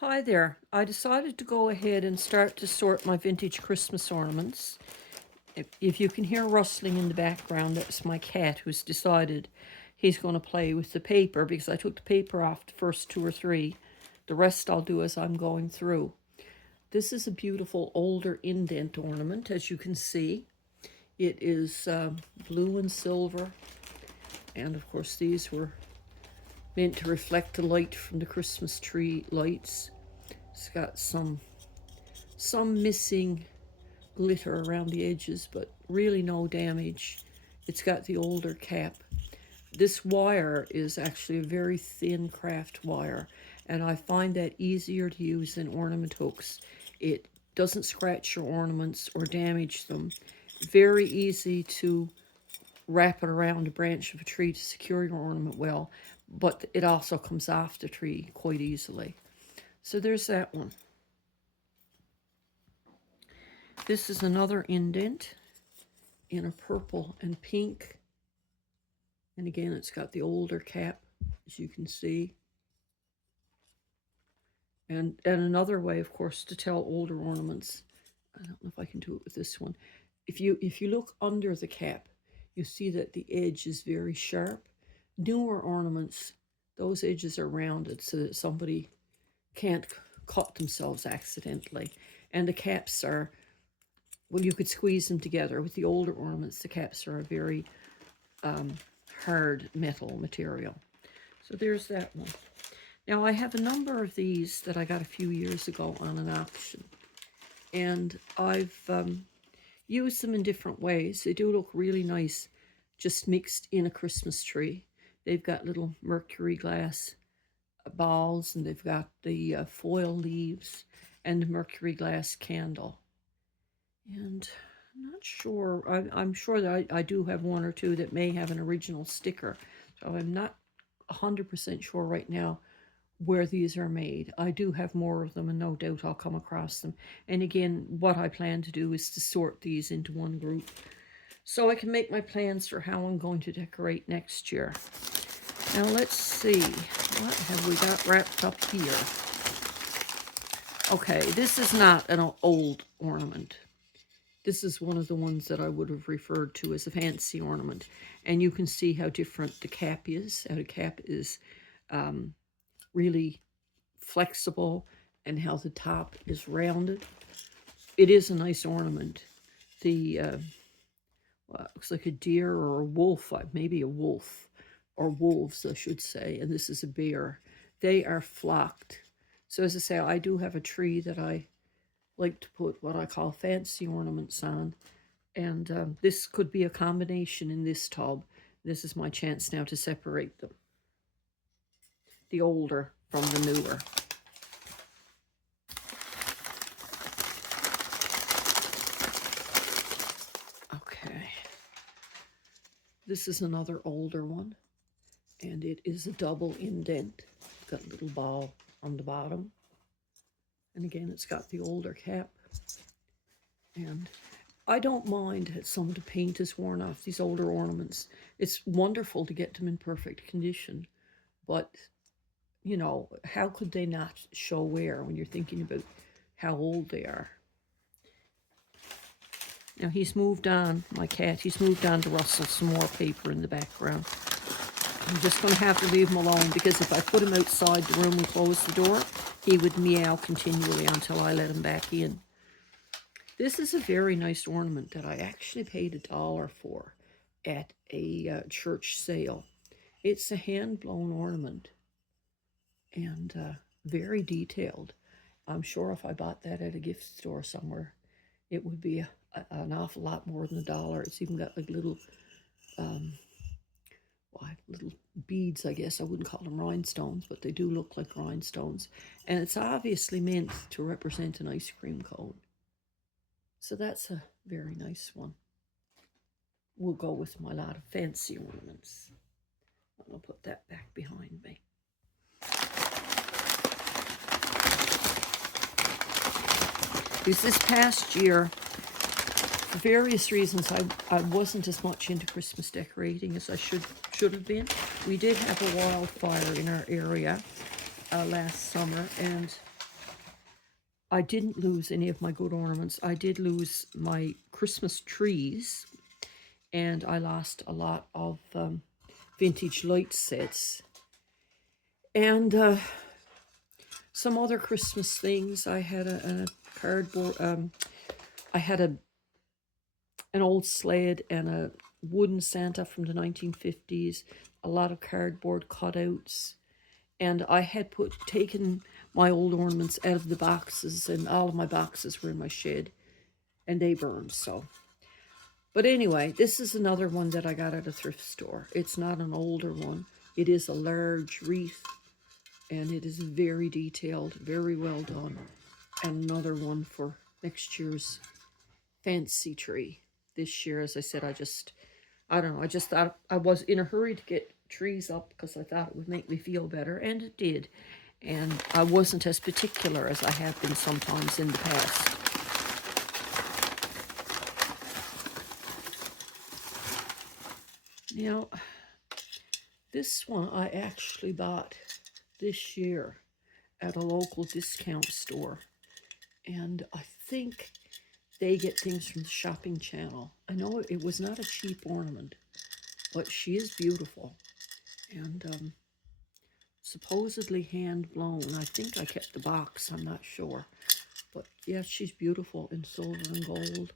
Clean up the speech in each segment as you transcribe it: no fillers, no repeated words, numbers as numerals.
Hi there. I decided to go ahead and start to sort my vintage Christmas ornaments. If you can hear rustling in the background, that's my cat who's decided he's going to play with the paper because I took the paper off the first two or three. The rest I'll do as I'm going through. This is a beautiful older indent ornament, as you can see. It is blue and silver, and of course these were meant to reflect the light from the Christmas tree lights. It's got some missing glitter around the edges, but really no damage. It's got the older cap. This wire is actually a very thin craft wire, and I find that easier to use than ornament hooks. It doesn't scratch your ornaments or damage them. Very easy to wrap it around a branch of a tree to secure your ornament well, but it also comes off the tree quite easily. So there's that one. This is another indent in a purple and pink. And again, it's got the older cap, as you can see. And another way, of course, to tell older ornaments. I don't know if I can do it with this one. If you look under the cap, you see that the edge is very sharp. Newer ornaments, those edges are rounded so that somebody can't cut themselves accidentally. And the caps are, well, you could squeeze them together. With the older ornaments, the caps are a very hard metal material. So there's that one. Now I have a number of these that I got a few years ago on an auction. And I've used them in different ways. They do look really nice, just mixed in a Christmas tree. They've got little mercury glass balls, and they've got the foil leaves and the mercury glass candle. And I'm not sure. I'm sure that I do have one or two that may have an original sticker. So I'm not 100% sure right now where these are made. I do have more of them, and no doubt I'll come across them. And again, what I plan to do is to sort these into one group so I can make my plans for how I'm going to decorate next year. Now let's see, what have we got wrapped up here? Okay, this is not an old ornament. This is one of the ones that I would have referred to as a fancy ornament. And you can see how different the cap is. How the cap is really flexible and how the top is rounded. It is a nice ornament. The well, looks like a deer or a wolf, maybe a wolf, or wolves, I should say. And this is a bear. They are flocked. So as I say, I do have a tree that I like to put what I call fancy ornaments on. And this could be a combination in this tub. This is my chance now to separate them. The older from the newer. Okay. This is another older one. And it is a double indent. It's got a little ball on the bottom. And again, it's got the older cap. And I don't mind that some of the paint is worn off these older ornaments. It's wonderful to get them in perfect condition. But, you know, how could they not show wear when you're thinking about how old they are? Now he's moved on, my cat, he's moved on to rustle some more paper in the background. I'm just going to have to leave him alone because if I put him outside the room and close the door, he would meow continually until I let him back in. This is a very nice ornament that I actually paid $1 for at a church sale. It's a hand-blown ornament and very detailed. I'm sure if I bought that at a gift store somewhere, it would be an awful lot more than $1. It's even got like little little beads, I guess. I wouldn't call them rhinestones, but they do look like rhinestones. And it's obviously meant to represent an ice cream cone. So that's a very nice one. We'll go with my lot of fancy ornaments. I'll put that back behind me. Because this past year, for various reasons, I wasn't as much into Christmas decorating as I should have been. We did have a wildfire in our area last summer, and I didn't lose any of my good ornaments. I did lose my Christmas trees, and I lost a lot of vintage light sets. And some other Christmas things. I had a cardboard, I had an old sled and a wooden Santa from the 1950s, a lot of cardboard cutouts, and I had taken my old ornaments out of the boxes, and all of my boxes were in my shed, and they burned. So, but anyway, this is another one that I got at a thrift store. It's not an older one. It is a large wreath, and it is very detailed, very well done. And another one for next year's fancy tree. This year, as I said, I don't know, I just thought I was in a hurry to get trees up because I thought it would make me feel better, and it did. And I wasn't as particular as I have been sometimes in the past. Now, this one I actually bought this year at a local discount store. And I think they get things from the shopping channel. I know it was not a cheap ornament, but she is beautiful. And supposedly hand blown. I think I kept the box, I'm not sure. But yeah, she's beautiful in silver and gold.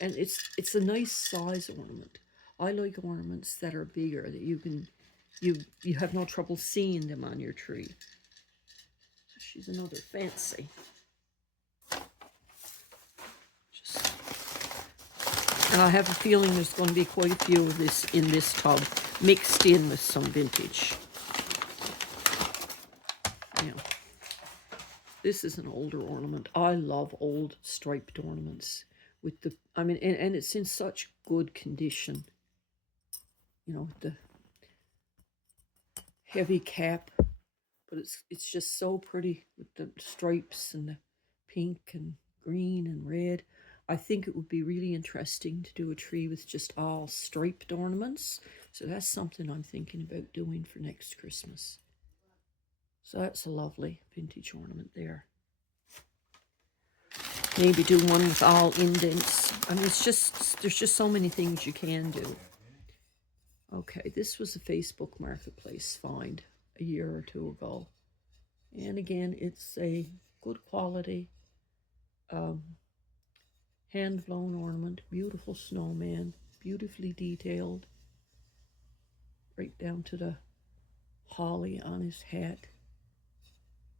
And it's a nice size ornament. I like ornaments that are bigger, that you have no trouble seeing them on your tree. She's another fancy. And I have a feeling there's going to be quite a few of this in this tub, mixed in with some vintage. Yeah. This is an older ornament. I love old striped ornaments with the, I mean, and it's in such good condition. You know, the heavy cap, but it's just so pretty with the stripes and the pink and green and red. I think it would be really interesting to do a tree with just all striped ornaments. So that's something I'm thinking about doing for next Christmas. So that's a lovely vintage ornament there. Maybe do one with all indents. I mean, there's just so many things you can do. Okay, this was a Facebook Marketplace find a year or two ago. And again, it's a good quality hand-blown ornament, beautiful snowman, beautifully detailed, right down to the holly on his hat,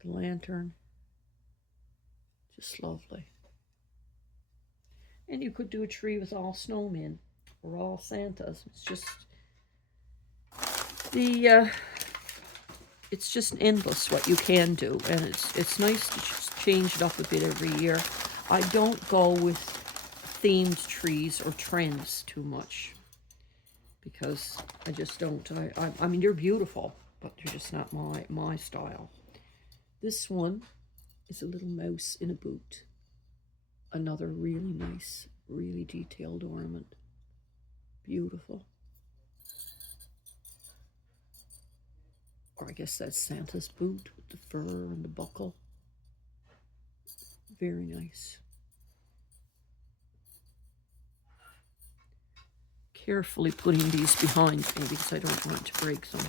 the lantern, just lovely. And you could do a tree with all snowmen or all Santas. It's just it's just endless what you can do, and it's nice to just change it up a bit every year. I don't go with themed trees or trends too much because I just don't. I mean, they're beautiful, but they're just not my style. This one is a little mouse in a boot. Another really nice, really detailed ornament. Beautiful. Or I guess that's Santa's boot with the fur and the buckle. Very nice. Carefully putting these behind me because I don't want to break them.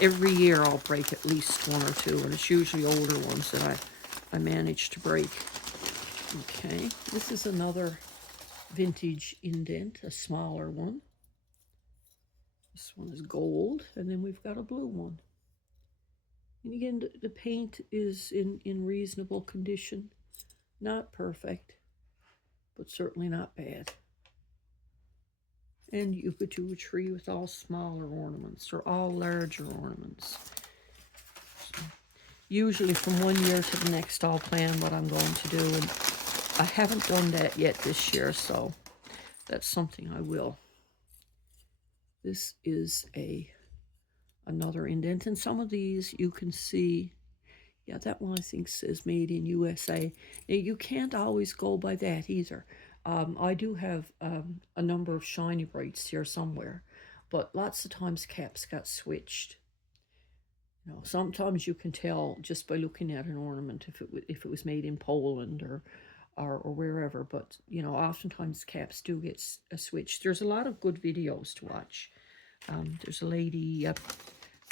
Every year I'll break at least one or two, and it's usually older ones that I manage to break. Okay, this is another vintage indent, a smaller one. This one is gold, and then we've got a blue one. And again, the paint is in reasonable condition. Not perfect, but certainly not bad. And you could do a tree with all smaller ornaments or all larger ornaments. So usually from one year to the next, I'll plan what I'm going to do. And I haven't done that yet this year, so that's something I will. This is another indent. And some of these you can see, yeah, that one I think says made in USA. Now, you can't always go by that either. I do have a number of shiny brights here somewhere, but lots of times caps got switched. You know, sometimes you can tell just by looking at an ornament if it was made in Poland or wherever. But you know, oftentimes caps do get a switch. There's a lot of good videos to watch. There's a lady,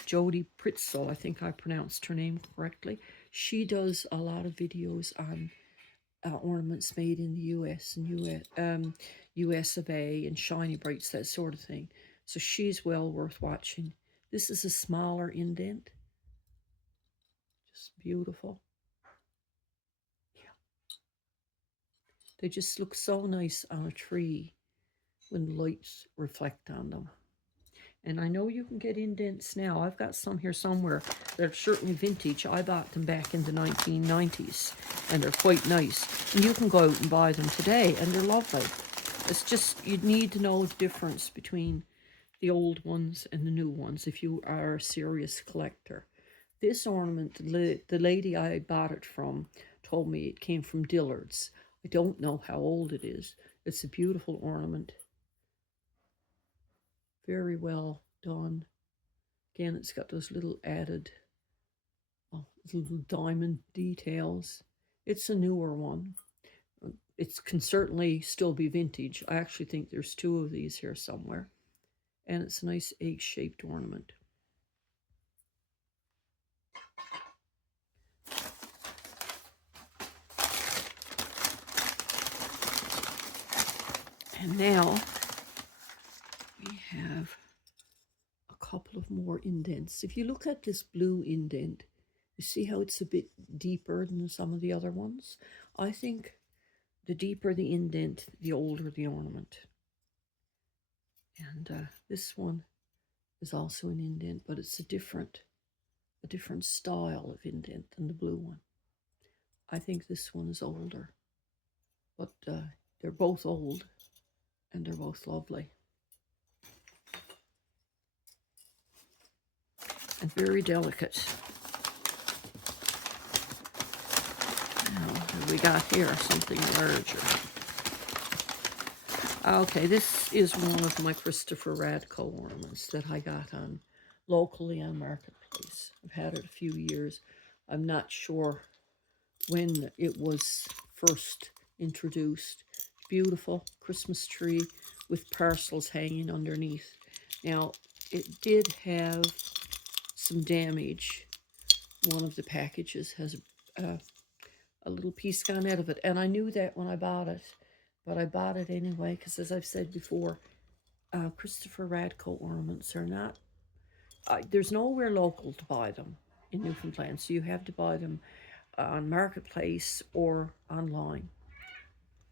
Jody Pritzel, I think I pronounced her name correctly. She does a lot of videos on ornaments made in the US and US of A and shiny brights, that sort of thing. So she's well worth watching. This is a smaller indent. Just beautiful. Yeah. They just look so nice on a tree when lights reflect on them. And I know you can get indents now. I've got some here somewhere. They're certainly vintage. I bought them back in the 1990s, and they're quite nice. And you can go out and buy them today, and they're lovely. It's just, you need to know the difference between the old ones and the new ones if you are a serious collector. This ornament, the lady I bought it from told me it came from Dillard's. I don't know how old it is. It's a beautiful ornament. Very well done. Again, it's got those little added little diamond details. It's a newer one. It can certainly still be vintage. I actually think there's two of these here somewhere. And it's a nice egg-shaped ornament. And now we have a couple of more indents. If you look at this blue indent, you see how it's a bit deeper than some of the other ones? I think the deeper the indent, the older the ornament. And this one is also an indent, but it's a different style of indent than the blue one. I think this one is older, but they're both old and they're both lovely. And very delicate. Now, what we got here? Something larger. Okay, this is one of my Christopher Radko ornaments that I got on locally on Marketplace. I've had it a few years. I'm not sure when it was first introduced. Beautiful Christmas tree with parcels hanging underneath. Now, it did have some damage. One of the packages has a little piece gone out of it, and I knew that when I bought it, but I bought it anyway because, as I've said before, Christopher Radko ornaments are not, there's nowhere local to buy them in Newfoundland, so you have to buy them on Marketplace or online.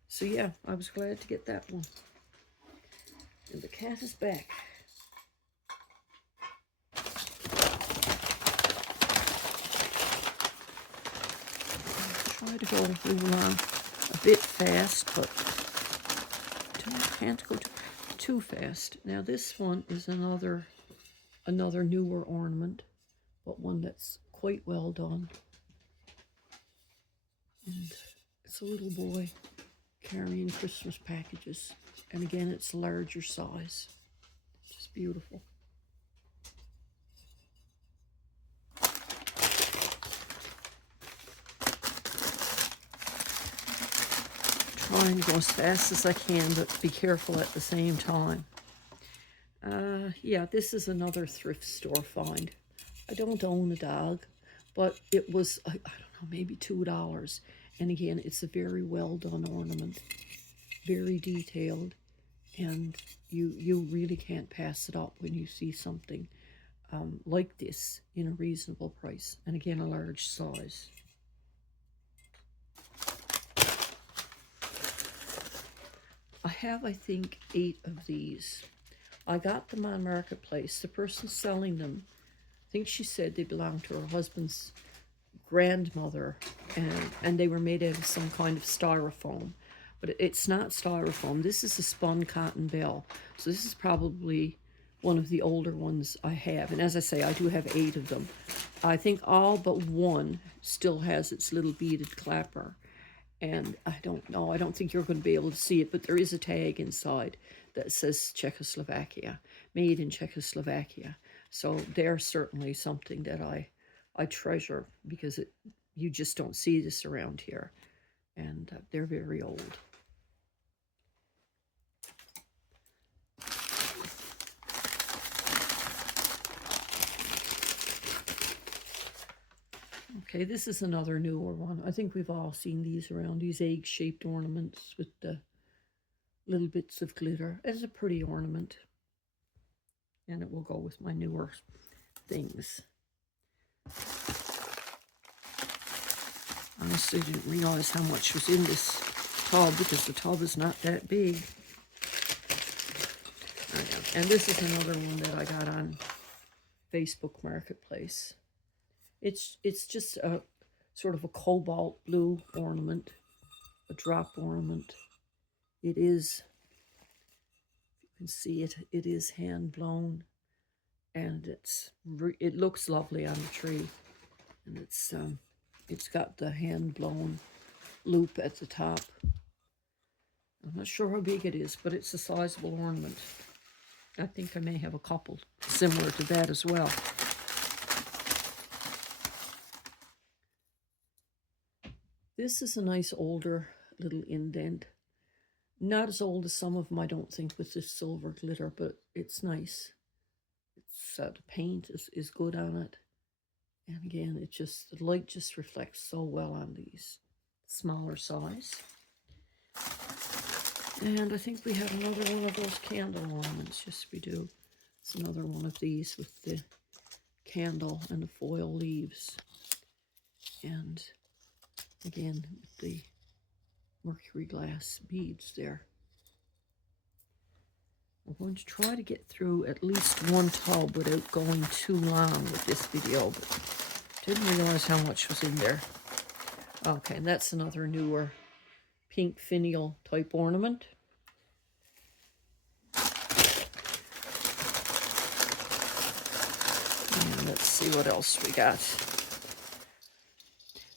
So yeah, I was glad to get that one. And the cat is back. I'll try to go a bit fast, but can't go too fast. Now this one is another newer ornament, but one that's quite well done. And it's a little boy carrying Christmas packages. And again, it's larger size. Just beautiful. Trying to go as fast as I can, but be careful at the same time. Yeah, this is another thrift store find. I don't own a dog, but it was, I don't know, maybe $2. And again, it's a very well done ornament, very detailed, and you really can't pass it up when you see something like this in a reasonable price, and again, a large size. I have, I think, 8 of these. I got them on Marketplace. The person selling them, I think she said they belonged to her husband's grandmother, and they were made out of some kind of styrofoam. But it's not styrofoam. This is a spun cotton bell. So this is probably one of the older ones I have. And as I say, I do have 8 of them. I think all but one still has its little beaded clapper. And I don't know, I don't think you're going to be able to see it, but there is a tag inside that says Czechoslovakia, made in Czechoslovakia. So they're certainly something that I treasure, because you just don't see this around here, and they're very old. Okay, this is another newer one. I think we've all seen these around, these egg-shaped ornaments with the little bits of glitter. It's a pretty ornament, and it will go with my newer things. Honestly, didn't realize how much was in this tub, because the tub is not that big. And this is another one that I got on Facebook Marketplace. It's just a sort of a cobalt blue ornament, a drop ornament. It is, you can see it, it is hand blown, and it looks lovely on the tree, and it's got the hand blown loop at the top. I'm not sure how big it is, but it's a sizable ornament. I think I may have a couple similar to that as well. This is a nice older little indent. Not as old as some of them, I don't think, with this silver glitter, but it's nice. It's the paint is good on it. And again, the light just reflects so well on these smaller size. And I think we have another one of those candle ornaments. Yes, we do. It's another one of these with the candle and the foil leaves. And again, with the mercury glass beads there. I'm going to try to get through at least one tub without going too long with this video, but didn't realize how much was in there. Okay, and that's another newer pink finial type ornament. And let's see what else we got.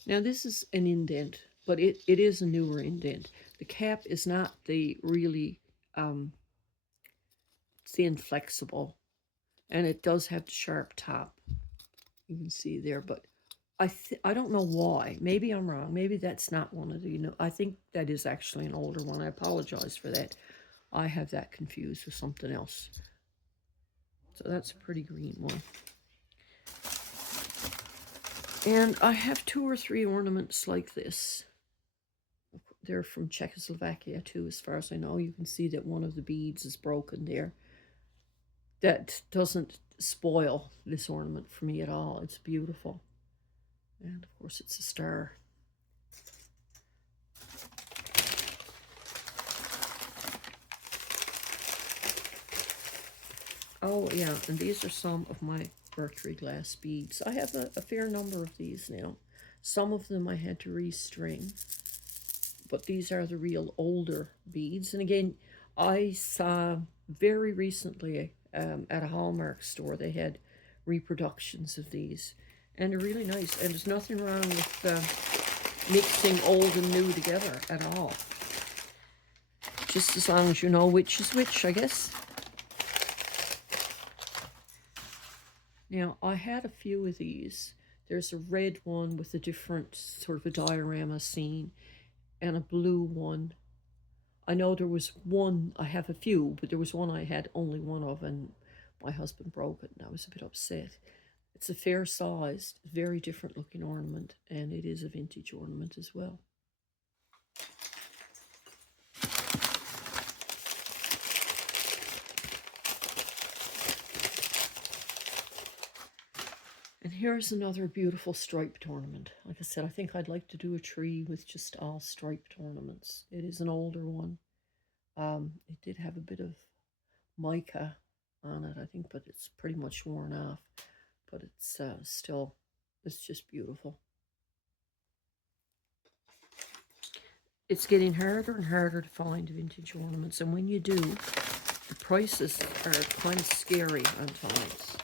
Now this is an indent, but it is a newer indent. The cap is not the really thin flexible, and it does have the sharp top. You can see there, but I don't know why. Maybe I'm wrong. Maybe that's not one of the, I think that is actually an older one. I apologize for that. I have that confused with something else. So that's a pretty green one. And I have 2 or 3 ornaments like this. They're from Czechoslovakia too, as far as I know. You can see that one of the beads is broken there. That doesn't spoil this ornament for me at all. It's beautiful. And of course it's a star. Oh yeah, and these are some of my mercury glass beads. I have a fair number of these now. Some of them I had to restring, but these are the real older beads. And again, I saw very recently at a Hallmark store, they had reproductions of these, and they're really nice. And there's nothing wrong with mixing old and new together at all. Just as long as you know which is which, I guess. Now, I had a few of these. There's a red one with a different sort of a diorama scene, and a blue one. I know there was one, I have a few, but there was one I had only one of, and my husband broke it, and I was a bit upset. It's a fair sized, very different looking ornament, and it is a vintage ornament as well. And here's another beautiful striped ornament. Like I said, I think I'd like to do a tree with just all striped ornaments. It is an older one. It did have a bit of mica on it, I think, but it's pretty much worn off. But it's still, it's just beautiful. It's getting harder and harder to find vintage ornaments, and when you do, the prices are kind of scary on times.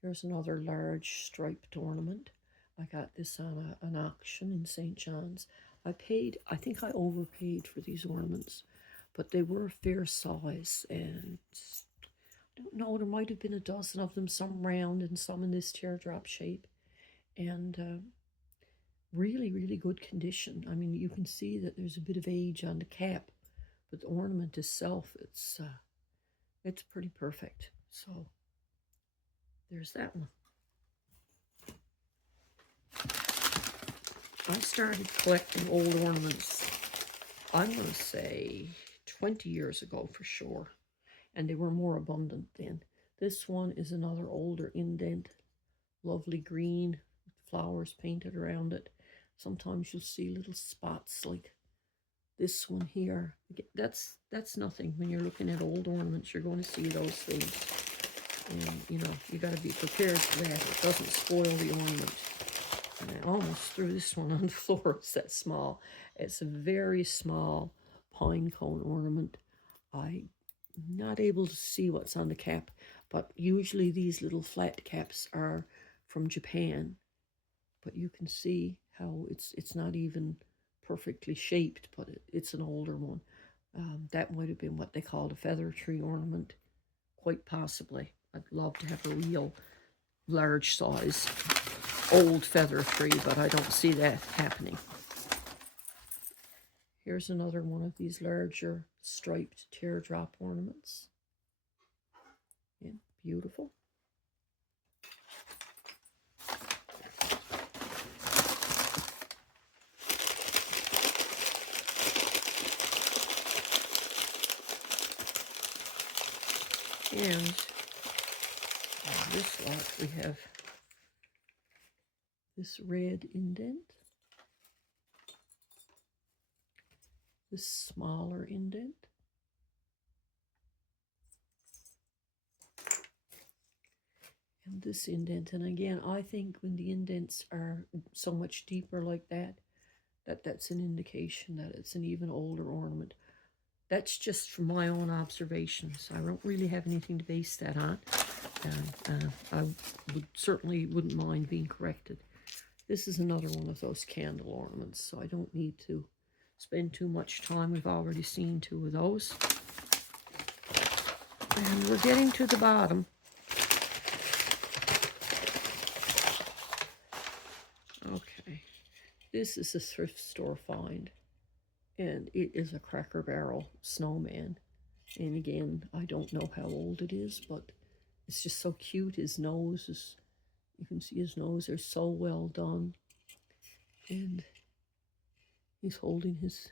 Here's another large striped ornament. I got this on an auction in St. John's. I think I overpaid for these ornaments, but they were a fair size, and I don't know, there might have been a dozen of them, some round and some in this teardrop shape. And really, really good condition. I mean, you can see that there's a bit of age on the cap, but the ornament itself, it's pretty perfect. So there's that one. I started collecting old ornaments, I'm going to say 20 years ago for sure, and they were more abundant then. This one is another older indent, lovely green, flowers painted around it. Sometimes you'll see little spots like this one here. That's nothing. When you're looking at old ornaments, you're going to see those things. And, you know, you got to be prepared for that. It doesn't spoil the ornament. And I almost threw this one on the floor. It's that small. It's a very small pine cone ornament. I'm not able to see what's on the cap, but usually these little flat caps are from Japan. But you can see how it's not even perfectly shaped, but it's an older one. That might have been what they called a feather tree ornament, quite possibly. I'd love to have a real large size old feather tree, but I don't see that happening. Here's another one of these larger striped teardrop ornaments. Yeah, beautiful. And on this lot we have this red indent, this smaller indent, and this indent. And again, I think when the indents are so much deeper like that, that's an indication that it's an even older ornament. That's just from my own observations. I don't really have anything to base that on. I certainly wouldn't mind being corrected. This is another one of those candle ornaments, so I don't need to spend too much time. We've already seen two of those. And we're getting to the bottom. Okay, this is a thrift store find, and it is a Cracker Barrel snowman. And again, I don't know how old it is, but it's just so cute. His nose is, you can see his nose are so well done. And he's holding his